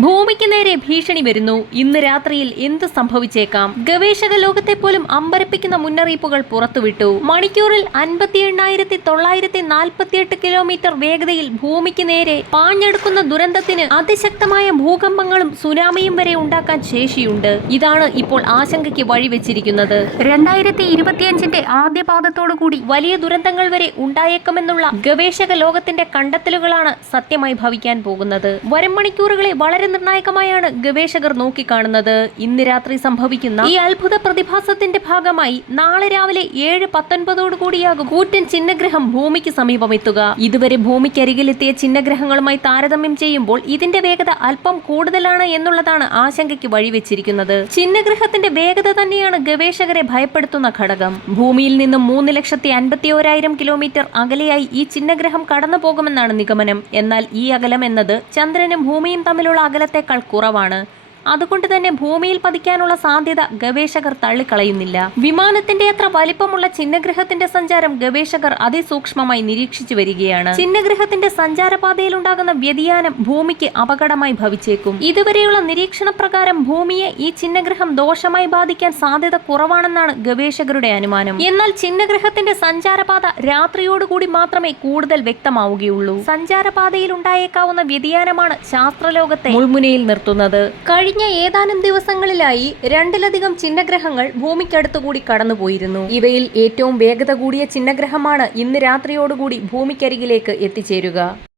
ഭൂമിക്ക് നേരെ ഭീഷണി വരുന്നു. ഇന്ന് രാത്രിയിൽ എന്ത് സംഭവിച്ചേക്കാം? ഗവേഷക ലോകത്തെ പോലും അമ്പരപ്പിക്കുന്ന മുന്നറിയിപ്പുകൾ പുറത്തുവിട്ടു. മണിക്കൂറിൽ അൻപത്തി എണ്ണായിരത്തി തൊള്ളായിരത്തി നാൽപ്പത്തിയെട്ട് കിലോമീറ്റർ വേഗതയിൽ ഭൂമിക്ക് നേരെ പാഞ്ഞെടുക്കുന്ന ദുരന്തത്തിന് അതിശക്തമായ ഭൂകമ്പങ്ങളും സുനാമിയും വരെ ഉണ്ടാക്കാൻ ശേഷിയുണ്ട്. ഇതാണ് ഇപ്പോൾ ആശങ്കയ്ക്ക് വഴിവെച്ചിരിക്കുന്നത്. രണ്ടായിരത്തി ഇരുപത്തിയഞ്ചിന്റെ ആദ്യ പാദത്തോടുകൂടി വലിയ ദുരന്തങ്ങൾ വരെ ഉണ്ടായേക്കുമെന്നുള്ള ഗവേഷക ലോകത്തിന്റെ കണ്ടെത്തലുകളാണ് സത്യമായി ഭവിക്കാൻ പോകുന്നത്. വരും മണിക്കൂറുകളെ വളരെ നിർണായകമായാണ് ഗവേഷകർ നോക്കിക്കാണുന്നത്. ഇന്ന് രാത്രി സംഭവിക്കുന്ന ഈ അത്ഭുത പ്രതിഭാസത്തിന്റെ ഭാഗമായി നാളെ രാവിലെ ഏഴ് പത്തൊൻപതോടു കൂടിയാകും കൂറ്റൻ ചിഹ്നഗ്രഹം ഭൂമിക്ക് സമീപമെത്തുക ഇതുവരെ ഭൂമിക്കരികിലെത്തിയ ചിഹ്നഗ്രഹങ്ങളുമായി താരതമ്യം ചെയ്യുമ്പോൾ ഇതിന്റെ വേഗത അല്പം കൂടുതലാണ് എന്നുള്ളതാണ് ആശങ്കയ്ക്ക് വഴിവെച്ചിരിക്കുന്നത്. ചിഹ്നഗ്രഹത്തിന്റെ വേഗത തന്നെയാണ് ഗവേഷകരെ ഭയപ്പെടുത്തുന്ന ഘടകം. ഭൂമിയിൽ നിന്നും മൂന്ന് ലക്ഷത്തി അൻപത്തി ഓരായിരം കിലോമീറ്റർ അകലെയായി ഈ ചിഹ്നഗ്രഹം കടന്നു പോകുമെന്നാണ് നിഗമനം. എന്നാൽ ഈ അകലം എന്നത് ചന്ദ്രനും ഭൂമിയും തമ്മിലുള്ള അകലത്തേക്കാൾ കുറവാണ്. അതുകൊണ്ട് തന്നെ ഭൂമിയിൽ പതിക്കാനുള്ള സാധ്യത ഗവേഷകർ തള്ളിക്കളയുന്നില്ല. വിമാനത്തിന്റെ അത്ര വലിപ്പമുള്ള ചിഹ്നഗ്രഹത്തിന്റെ സഞ്ചാരം ഗവേഷകർ അതിസൂക്ഷ്മമായി നിരീക്ഷിച്ചു വരികയാണ്. ചിഹ്നഗ്രഹത്തിന്റെ സഞ്ചാരപാതയിൽ ഉണ്ടാകുന്ന വ്യതിയാനം ഭൂമിക്ക് അപകടമായി ഭവിച്ചേക്കും. ഇതുവരെയുള്ള നിരീക്ഷണ പ്രകാരം ഭൂമിയെ ഈ ചിഹ്നഗ്രഹം ദോഷമായി ബാധിക്കാൻ സാധ്യത കുറവാണെന്നാണ് ഗവേഷകരുടെ അനുമാനം. എന്നാൽ ചിഹ്നഗ്രഹത്തിന്റെ സഞ്ചാരപാത രാത്രിയോടുകൂടി മാത്രമേ കൂടുതൽ വ്യക്തമാവുകയുള്ളൂ. സഞ്ചാരപാതയിൽ ഉണ്ടായേക്കാവുന്ന വ്യതിയാനമാണ് ശാസ്ത്രലോകത്തെ മുൾമുനയിൽ നിർത്തുന്നത്. കഴിഞ്ഞ ഏതാനും ദിവസങ്ങളിലായി രണ്ടിലധികം ചിഹ്നഗ്രഹങ്ങൾ ഭൂമിക്കടുത്തുകൂടി കടന്നുപോയിരുന്നു. ഇവയിൽ ഏറ്റവും വേഗത കൂടിയ ചിഹ്നഗ്രഹമാണ് ഇന്ന് രാത്രിയോടുകൂടി ഭൂമിക്കരികിലേക്ക് എത്തിച്ചേരുക.